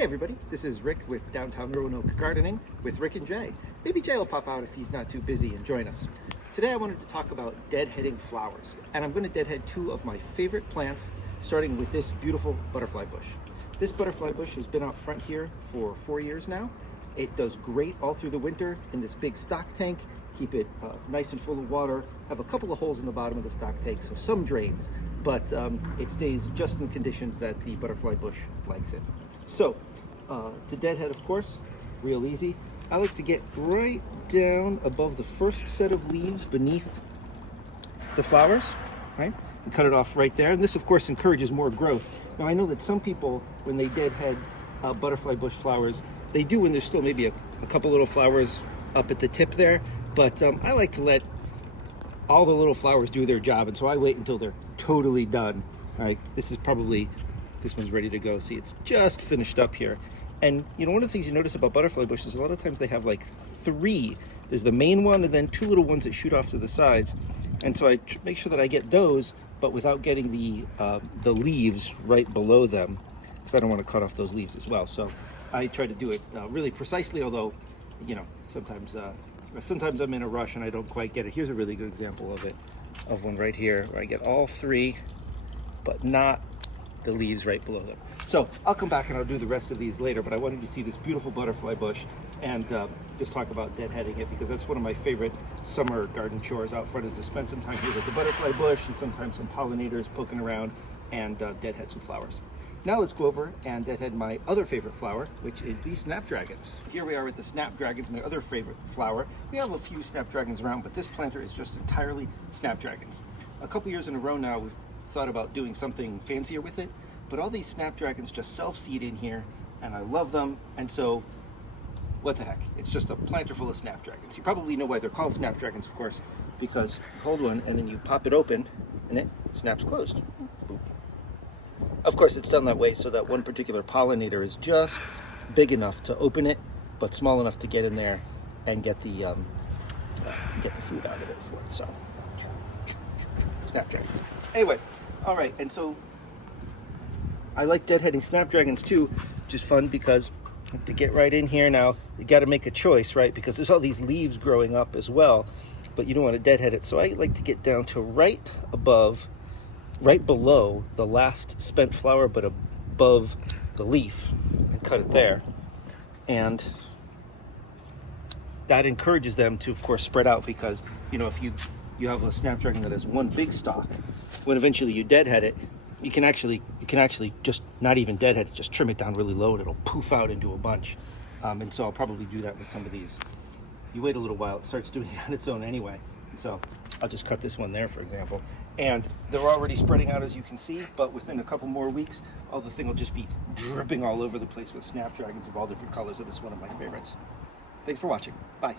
Hey everybody, this is Rick with Downtown Roanoke Gardening with Rick and Jay. Maybe Jay will pop out if he's not too busy and join us. Today I wanted to talk about deadheading flowers, and I'm going to deadhead two of my favorite plants, starting with this beautiful butterfly bush. This butterfly bush has been out front here for 4 years now. It does great all through the winter in this big stock tank. Keep it nice and full of water. Have a couple of holes in the bottom of the stock tank, so some drains, but it stays just in the conditions that the butterfly bush likes it. So, to deadhead, of course, real easy. I like to get right down above the first set of leaves beneath the flowers, right? And cut it off right there. And this, of course, encourages more growth. Now, I know that some people, when they deadhead butterfly bush flowers, they do when there's still maybe a couple little flowers up at the tip there. But I like to let all the little flowers do their job, and so I wait until they're totally done. All right, this one's ready to go. See, it's just finished up here. And you know, one of the things you notice about butterfly bushes, a lot of times they have like three. There's the main one and then two little ones that shoot off to the sides. And so I make sure that I get those, but without getting the leaves right below them, because I don't want to cut off those leaves as well. So I try to do it really precisely, although, you know, sometimes I'm in a rush and I don't quite get it. Here's a really good example of it, of one right here, where I get all three, but not the leaves right below them. So I'll come back and I'll do the rest of these later, but I wanted to see this beautiful butterfly bush and just talk about deadheading it, because that's one of my favorite summer garden chores out front, is to spend some time here with the butterfly bush and sometimes some pollinators poking around and deadhead some flowers. Now let's go over and deadhead my other favorite flower, which is the snapdragons. Here we are with the snapdragons, my other favorite flower. We have a few snapdragons around, but this planter is just entirely snapdragons. A couple years in a row now, we've thought about doing something fancier with it, but all these snapdragons just self-seed in here, and I love them, and so what the heck? It's just a planter full of snapdragons. You probably know why they're called snapdragons, of course, because you hold one and then you pop it open and it snaps closed. Boop. Of course, it's done that way so that one particular pollinator is just big enough to open it, but small enough to get in there and get the food out of it for it. So, snapdragons. Anyway, all right, and so I like deadheading snapdragons too, which is fun because to get right in here now, you got to make a choice, right? Because there's all these leaves growing up as well, but you don't want to deadhead it. So I like to get down to right below the last spent flower, but above the leaf, and cut it there. And that encourages them to, of course, spread out, because, you know, if you have a snapdragon that has one big stalk, when eventually you deadhead it, you can actually just not even deadhead it, just trim it down really low and it'll poof out into a bunch. And so I'll probably do that with some of these. You wait a little while, it starts doing it on its own anyway. And so I'll just cut this one there, for example. And they're already spreading out, as you can see, but within a couple more weeks, the thing will just be dripping all over the place with snapdragons of all different colors, and it's one of my favorites. Thanks for watching. Bye.